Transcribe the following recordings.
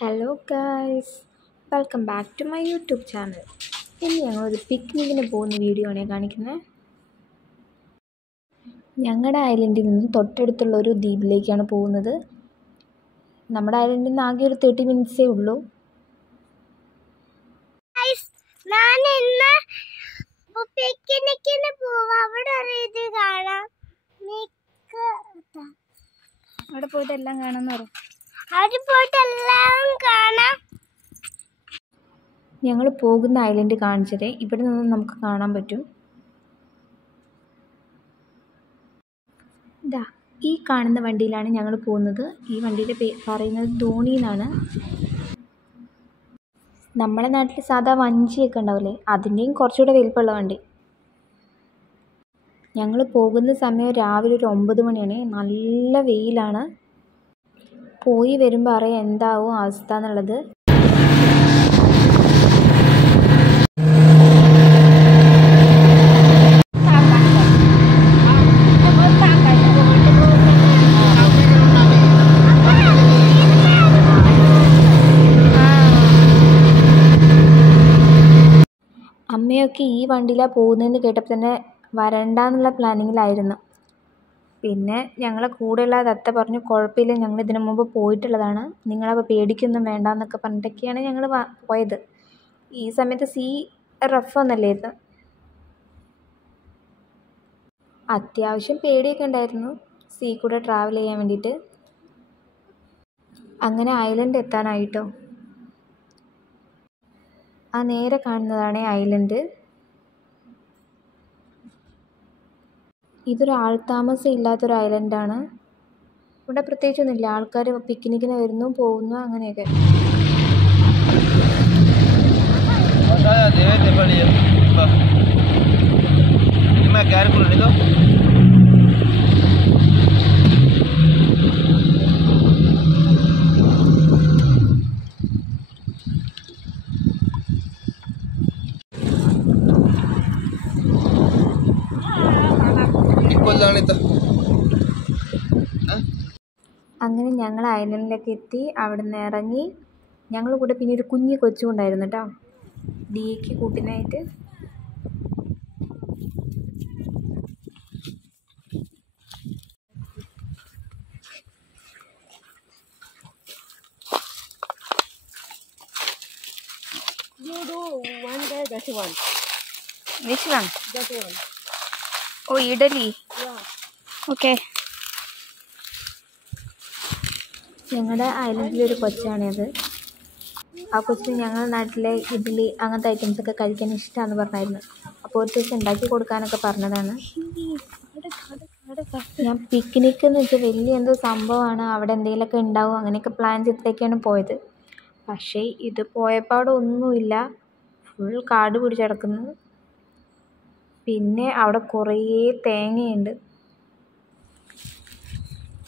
Hello guys, welcome back to my YouTube channel. ഇന്ന് ഞങ്ങളൊരു പിക്നിക്കിന് പോകുന്ന വീഡിയോ ആണ് കാണിക്കുന്നത്. ഞങ്ങളുടെ ഐലൻഡിൽ നിന്ന് തൊട്ടടുത്തുള്ള ഒരു ദ്വീപിലേക്കാണ് പോകുന്നത്. നമ്മുടെ ഐലൻഡിൽ നിന്ന് ആകെ ഒരു 30 മിനിറ്റ്സേ ഉള്ളൂ. അവിടെ പോയിട്ട് എല്ലാം കാണാമെന്ന് പറയും. ഞങ്ങൾ പോകുന്ന ഐലൻഡ് കാണിച്ചത് ഇവിടെ നിന്ന് നമുക്ക് കാണാൻ പറ്റും. ഇതാ ഈ കാണുന്ന വണ്ടിയിലാണ് ഞങ്ങൾ പോകുന്നത്. ഈ വണ്ടിയുടെ പറയുന്നത് ധോണി എന്നാണ്. നമ്മുടെ നാട്ടിൽ സാധാ വഞ്ചിയൊക്കെ ഉണ്ടാവില്ലേ, അതിൻ്റെയും കുറച്ചുകൂടെ വലിപ്പമുള്ള വണ്ടി. ഞങ്ങൾ പോകുന്ന സമയം രാവിലെ ഒരു 9 മണിയാണ്. നല്ല വെയിലാണ്. പോയി വരുമ്പോൾ അറിയാം എന്താവും അവസ്ഥ എന്നുള്ളത്. അമ്മയൊക്കെ ഈ വണ്ടിയിലാണ് പോകുന്നതെന്ന് കേട്ടപ്പോൾ തന്നെ വരണ്ടെന്നുള്ള പ്ലാനിങ്ങിലായിരുന്നു. പിന്നെ ഞങ്ങളെ കൂടെയുള്ള ദത്ത പറഞ്ഞു കുഴപ്പമില്ല, ഞങ്ങൾ ഇതിനു മുമ്പ് പോയിട്ടുള്ളതാണ്, നിങ്ങളപ്പോൾ പേടിക്കൊന്നും വേണ്ട എന്നൊക്കെ പറഞ്ഞിട്ടൊക്കെയാണ് ഞങ്ങൾ പോയത്. ഈ സമയത്ത് സീ റഫ് ഒന്നല്ലായിരുന്നു. അത്യാവശ്യം പേടിയൊക്കെ ഉണ്ടായിരുന്നു സീ കൂടെ ട്രാവൽ ചെയ്യാൻ വേണ്ടിയിട്ട്. അങ്ങനെ ഐലൻഡ് എത്താനായിട്ടോ. ആ നേരെ കാണുന്നതാണ് ഐലൻഡ്. ഇതൊരു ആൾത്താമസം ഇല്ലാത്തൊരു ഐലൻഡാണ്. ഇവിടെ പ്രത്യേകിച്ചൊന്നുമില്ല. ആൾക്കാർ പിക്നിക്കിന് വരുന്നു പോകുന്നു അങ്ങനെയൊക്കെ. അങ്ങനെ ഞങ്ങൾ ഐലൻഡിലൊക്കെ എത്തി. അവിടെ നിന്ന് ഇറങ്ങി ഞങ്ങൾ കൂടെ പിന്നെ ഒരു കുഞ്ഞു കൊച്ചും ഉണ്ടായിരുന്നു കേട്ടോ, ഡിക്ക് കൂട്ടിനായിട്ട്. ഓ ഇഡലി. ഓക്കെ. ഞങ്ങളുടെ ഐലൻഡിലൊരു കൊച്ചാണത്. ആ കൊച്ചിന് ഞങ്ങളുടെ നാട്ടിലെ ഇഡ്ഡലി അങ്ങനത്തെ ഐറ്റംസൊക്കെ കഴിക്കാൻ ഇഷ്ടമാണെന്ന് പറഞ്ഞായിരുന്നു. അപ്പോൾ ഒരു ദിവസം ഉണ്ടാക്കി കൊടുക്കാനൊക്കെ പറഞ്ഞതാണ്. ഞാൻ പിക്നിക്ക് എന്ന് വെച്ചാൽ വലിയ എന്തോ സംഭവമാണ്, അവിടെ എന്തെങ്കിലുമൊക്കെ ഉണ്ടാവും അങ്ങനെയൊക്കെ പ്ലാൻ ചെയ്തിട്ടൊക്കെയാണ് പോയത്. പക്ഷേ ഇത് പോയപ്പോൾ ഒന്നുമില്ല, ഫുൾ കാട് പിടിച്ച് കിടക്കുന്നു. പിന്നെ അവിടെ കുറേ തേങ്ങയുണ്ട്.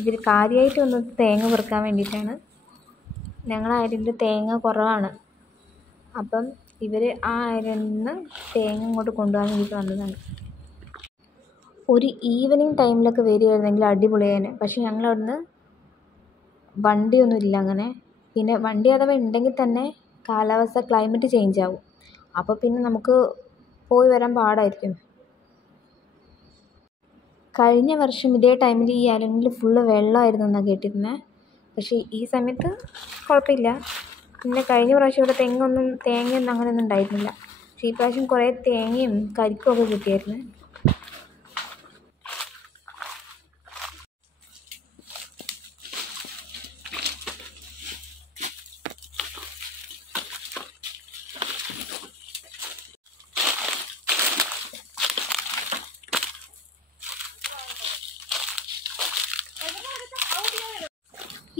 ഇവർ കാര്യമായിട്ട് വന്നത് തേങ്ങ പെറുക്കാൻ വേണ്ടിയിട്ടാണ്. ഞങ്ങളുടെ ഐലൻഡിൽ തേങ്ങ കുറവാണ്. അപ്പം ഇവർ ആ ഐലൻഡിൽ നിന്ന് തേങ്ങ ഇങ്ങോട്ട് കൊണ്ടുപോകാൻ വേണ്ടിയിട്ട് വന്നതാണ്. ഒരു ഈവനിങ് ടൈമിലൊക്കെ വരികയായിരുന്നെങ്കിൽ അടിപൊളിയായിരുന്നു. പക്ഷേ ഞങ്ങളവിടുന്ന് വണ്ടിയൊന്നും ഇല്ല അങ്ങനെ. പിന്നെ വണ്ടി അഥവാ ഉണ്ടെങ്കിൽ തന്നെ കാലാവസ്ഥ ക്ലൈമറ്റ് ചേഞ്ച് ആവും. അപ്പോൾ പിന്നെ നമുക്ക് പോയി വരാൻ പാടായിരിക്കും. കഴിഞ്ഞ വർഷം ഇതേ ടൈമിൽ ഈ ഐലൻഡിൽ ഫുള്ള് വെള്ളമായിരുന്നു എന്നാണ് കേട്ടിരുന്നത്. പക്ഷേ ഈ സമയത്ത് കുഴപ്പമില്ല. പിന്നെ കഴിഞ്ഞ പ്രാവശ്യം ഇവിടെ തേങ്ങയൊന്നും അങ്ങനെയൊന്നും ഉണ്ടായിരുന്നില്ല. പക്ഷേ ഈ പ്രാവശ്യം കുറേ തേങ്ങയും കരിക്കും ഒക്കെ കിട്ടിയായിരുന്നു.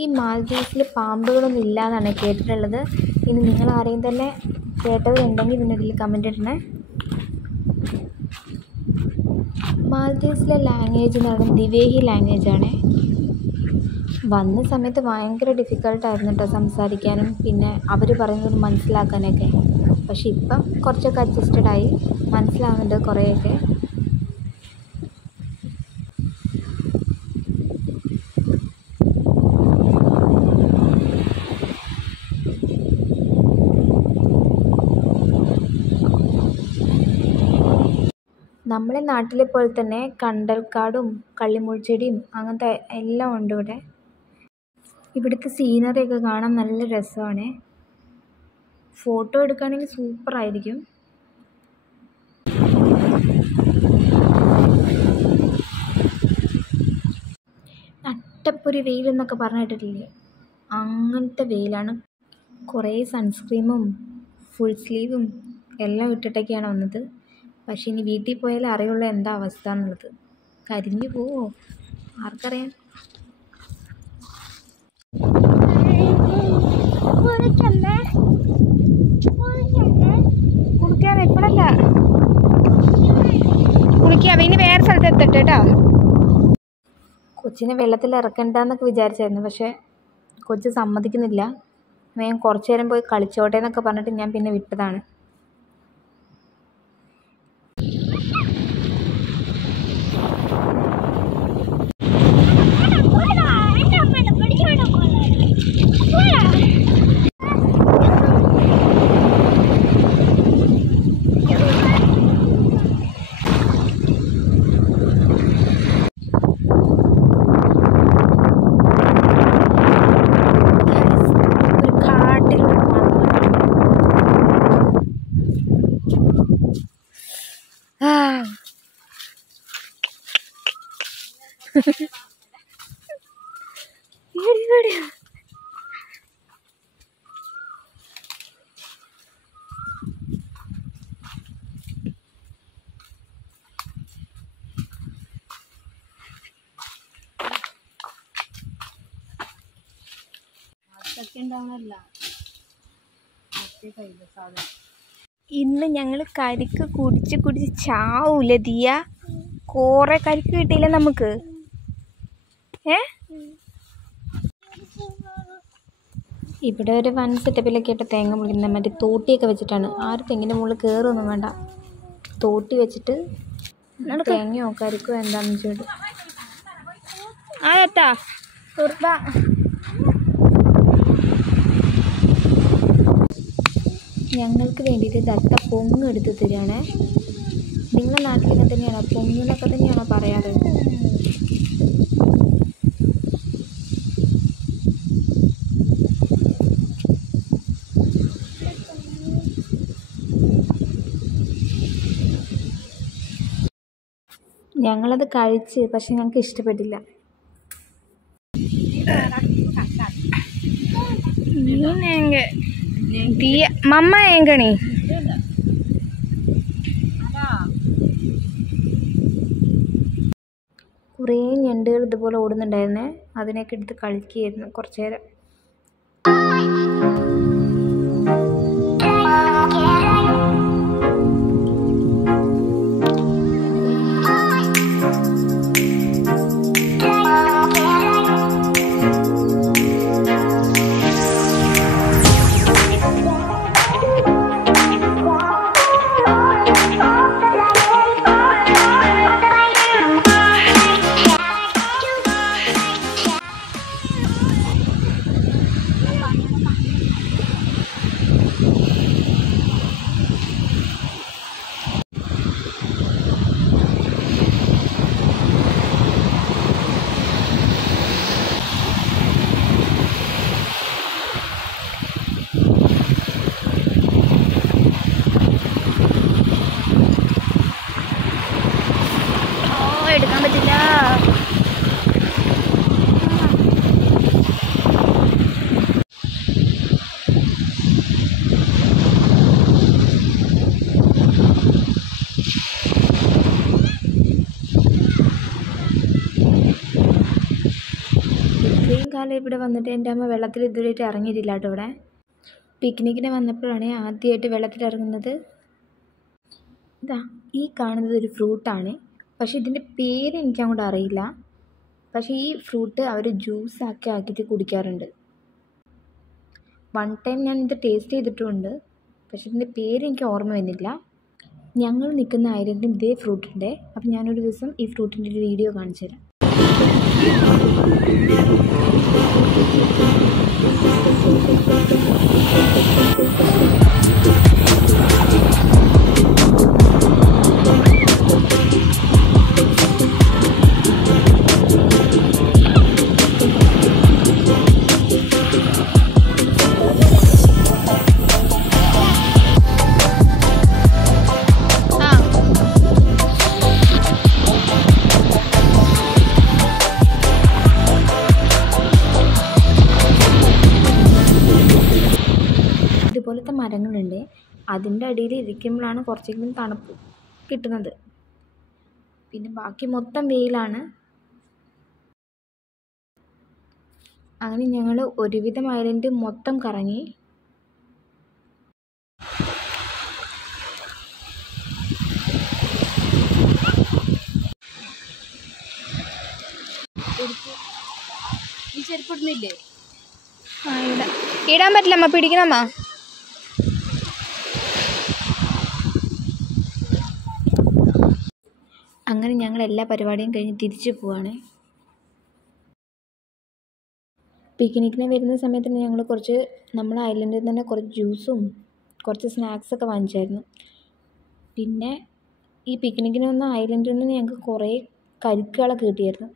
ഈ മാൽദ്വീപ്സിൽ പാമ്പുകളൊന്നും ഇല്ല എന്നാണ് കേട്ടിട്ടുള്ളത്. ഇനി നിങ്ങൾ ആരെയും തന്നെ കേട്ടതുണ്ടെങ്കിൽ ഇതിനിടയിൽ കമൻ്റ് ഇടണേ. മാൽദ്വീപ്സിലെ ലാംഗ്വേജ് എന്ന് പറയുന്നത് ദിവേഹി ലാംഗ്വേജാണ്. വന്ന സമയത്ത് ഭയങ്കര ഡിഫിക്കൽട്ടായിരുന്നു കേട്ടോ സംസാരിക്കാനും പിന്നെ അവർ പറയുന്നത് മനസ്സിലാക്കാനൊക്കെ. പക്ഷെ ഇപ്പം കുറച്ചൊക്കെ അഡ്ജസ്റ്റഡായി, മനസ്സിലാവുന്നുണ്ട് കുറേയൊക്കെ. നമ്മളെ നാട്ടിലെ പോലെ തന്നെ കണ്ടൽക്കാടും കള്ളിമുൾച്ചെടിയും അങ്ങനത്തെ എല്ലാം ഉണ്ട് ഇവിടെ. ഇവിടുത്തെ സീനറിയൊക്കെ കാണാൻ നല്ല രസമാണ്. ഫോട്ടോ എടുക്കുകയാണെങ്കിൽ സൂപ്പറായിരിക്കും. നട്ടപ്പൊരു വെയിലെന്നൊക്കെ പറഞ്ഞിട്ടില്ലേ, അങ്ങനത്തെ വെയിലാണ്. കുറേ സൺസ്ക്രീമും ഫുൾ സ്ലീവും എല്ലാം ഇട്ടിട്ടൊക്കെയാണ് വന്നത്. പക്ഷെ ഇനി വീട്ടിൽ പോയാലേ അറിയുള്ളൂ എന്താ അവസ്ഥ എന്നുള്ളത്. കരിഞ്ഞു പോവോ ആർക്കറിയാം. കുളിക്കാൻ എപ്പോഴല്ല കുളിക്കാം, ഇനി വേറെ സ്ഥലത്ത് എത്തട്ടെ കേട്ടോ. കൊച്ചിനെ വെള്ളത്തിൽ ഇറക്കണ്ടെന്നൊക്കെ വിചാരിച്ചായിരുന്നു, പക്ഷെ കൊച്ച് സമ്മതിക്കുന്നില്ല. ഞാൻ കുറച്ചു നേരം പോയി കളിച്ചോട്ടെ എന്നൊക്കെ പറഞ്ഞിട്ട് ഞാൻ പിന്നെ വിട്ടതാണ്. ഇന്ന് ഞങ്ങൾ കരിക്ക് കുടിച്ച് ചാവൂല ദിയ. കുറെ കരിക്ക് കിട്ടിയില്ല നമുക്ക്. ഇവിടെ ഒരു വൻ സെറ്റപ്പിലൊക്കെ ആയിട്ട് തേങ്ങ പൊളിക്കുന്നത് മറ്റേ തോട്ടിയൊക്കെ വെച്ചിട്ടാണ്. ആരും തെങ്ങിൻ്റെ മുകളിൽ കയറൊന്നും വേണ്ട, തോട്ടി വെച്ചിട്ട് തേങ്ങയോ കരിക്കോ എന്താണെന്ന് വെച്ചിട്ട് ഞങ്ങൾക്ക് വേണ്ടിയിട്ട് ദത്ത പൊങ്ങ് എടുത്ത് തരികയാണേ. നിങ്ങളുടെ നാട്ടിലൊക്കെ തന്നെയാണോ പൊങ്ങെന്നൊക്കെ തന്നെയാണോ പറയാറ്? ഞങ്ങളത് കഴിച്ച്, പക്ഷെ ഞങ്ങൾക്ക് ഇഷ്ടപ്പെട്ടില്ല. മമ്മ എങ്കണി കുറേ ഞണ്ടുകൾ ഇതുപോലെ ഓടുന്നുണ്ടായിരുന്നേ. അതിനൊക്കെ എടുത്ത് കളിക്കുകയായിരുന്നു കുറച്ചു നേരം. എടുക്കാൻ പറ്റില്ല. ഇത്രയും കാലം ഇവിടെ വന്നിട്ട് എൻ്റെ അമ്മ വെള്ളത്തിൽ ഇതുവരെയായിട്ട് ഇറങ്ങിയിട്ടില്ല കേട്ടോ. ഇവിടെ പിക്നിക്കിന് വന്നപ്പോഴാണ് ആദ്യമായിട്ട് വെള്ളത്തിൽ ഇറങ്ങുന്നത്. ഇതാ ഈ കാണുന്നത് ഒരു ഫ്രൂട്ടാണ്, പക്ഷേ ഇതിൻ്റെ പേര് എനിക്കങ്ങോട്ട് അറിയില്ല. പക്ഷേ ഈ ഫ്രൂട്ട് അവർ ജ്യൂസാക്കി ആക്കിയിട്ട് കുടിക്കാറുണ്ട്. വൺ ടൈം ഞാൻ ഇത് ടേസ്റ്റ് ചെയ്തിട്ടുമുണ്ട്, പക്ഷേ ഇതിൻ്റെ പേര് എനിക്ക് ഓർമ്മ വരുന്നില്ല. ഞങ്ങൾ നിൽക്കുന്ന ഐലൻഡിൽ ഇതേ ഫ്രൂട്ടുണ്ട്. അപ്പം ഞാനൊരു ദിവസം ഈ ഫ്രൂട്ടിൻ്റെ ഒരു വീഡിയോ കാണിച്ചു തരാം. മരങ്ങളുണ്ട്. അതിൻ്റെ അടിയിൽ ഇരിക്കുമ്പോഴാണ് കുറച്ചെങ്കിലും തണുപ്പ് കിട്ടുന്നത്. പിന്നെ ബാക്കി മൊത്തം വെയിലാണ്. അങ്ങനെ ഞങ്ങൾ ഒരുവിധം ഐലൻഡ് മൊത്തം കറങ്ങി. ഈ ചെരുപ്പിടുന്നില്ലേ? ഇടാൻ പറ്റില്ല അമ്മ, പിടിക്കണമ്മ. അങ്ങനെ ഞങ്ങൾ എല്ലാ പരിപാടിയും കഴിഞ്ഞ് തിരിച്ചു പോവാണ്. പിക്നിക്കിന് വരുന്ന സമയത്തിന് ഞങ്ങൾ നമ്മുടെ ഐലൻഡിൽ തന്നെ കുറച്ച് ജ്യൂസും കുറച്ച് സ്നാക്സൊക്കെ വാങ്ങിച്ചായിരുന്നു. പിന്നെ ഈ പിക്നിക്കിന് വന്ന ഐലൻഡിൽ നിന്ന് ഞങ്ങൾക്ക് കുറേ കരിക്കുകളൊക്കെ കിട്ടിയായിരുന്നു.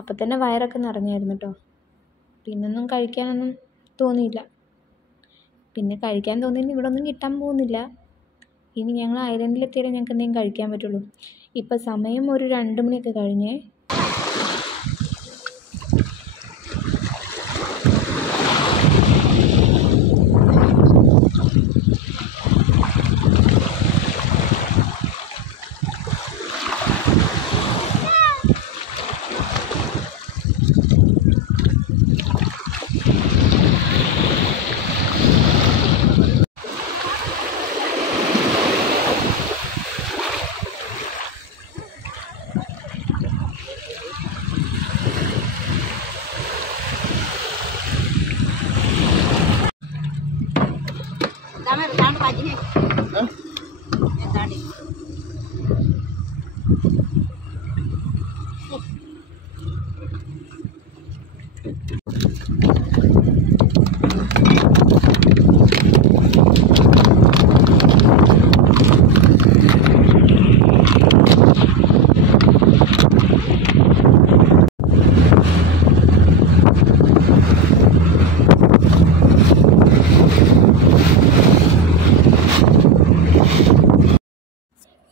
അപ്പം തന്നെ വയറൊക്കെ നിറഞ്ഞായിരുന്നു കേട്ടോ. പിന്നൊന്നും കഴിക്കാനൊന്നും തോന്നിയില്ല. പിന്നെ കഴിക്കാൻ തോന്നിയിട്ട് ഇവിടെ ഒന്നും കിട്ടാൻ പോകുന്നില്ല. ഇനി ഞങ്ങൾ ഐലൻഡിലെത്തിയാലേ ഞങ്ങൾക്ക് എന്തെങ്കിലും കഴിക്കാൻ പറ്റുള്ളൂ. ഇപ്പം സമയം ഒരു 2 മണിയൊക്കെ കഴിഞ്ഞേ.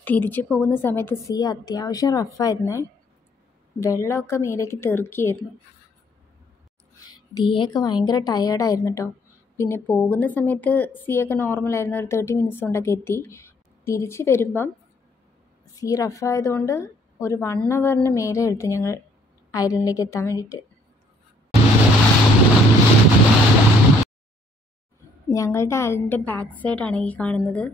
തിരിച്ചു പോകുന്ന സമയത്ത് സീ അത്യാവശ്യം റഫായിരുന്നേ. വെള്ളമൊക്കെ മേലേക്ക് തെറിക്കുകയായിരുന്നു. ദിയയൊക്കെ ഭയങ്കര ടയേർഡായിരുന്നു കേട്ടോ. പിന്നെ പോകുന്ന സമയത്ത് സീയൊക്കെ നോർമലായിരുന്നു. ഒരു 30 മിനിറ്റ്സ് കൊണ്ടൊക്കെ എത്തി. തിരിച്ച് വരുമ്പം സീ റഫായതുകൊണ്ട് ഒരു 1 അവറിന് മേലെ എടുത്തു ഞങ്ങൾ ഐലൻഡിലേക്ക് എത്താൻ വേണ്ടിയിട്ട്. ഞങ്ങളുടെ ഐലൻഡിൻ്റെ ബാക്ക് സൈഡാണ് ഈ കാണുന്നത്.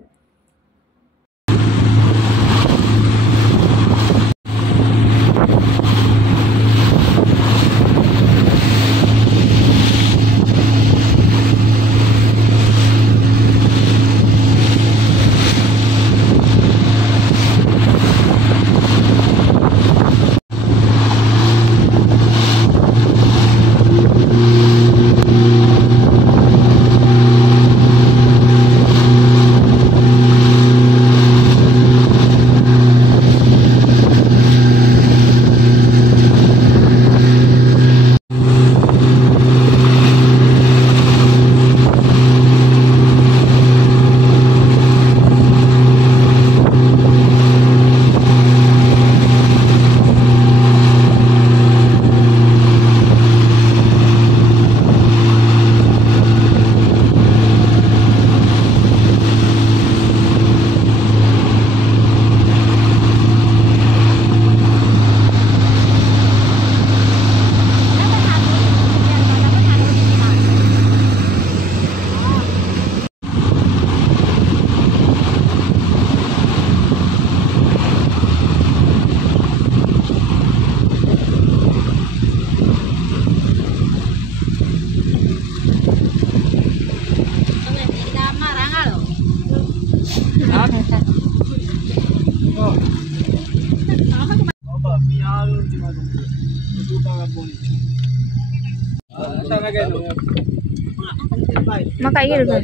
കൈ എടുക്കും.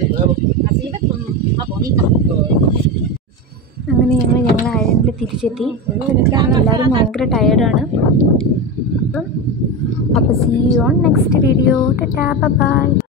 അങ്ങനെ ഞങ്ങൾ ഐലൻഡിൽ തിരിച്ചെത്തി. എല്ലാവരും ഭയങ്കര ടയേർഡാണ്. അപ്പോൾ see you on next video. Tata by.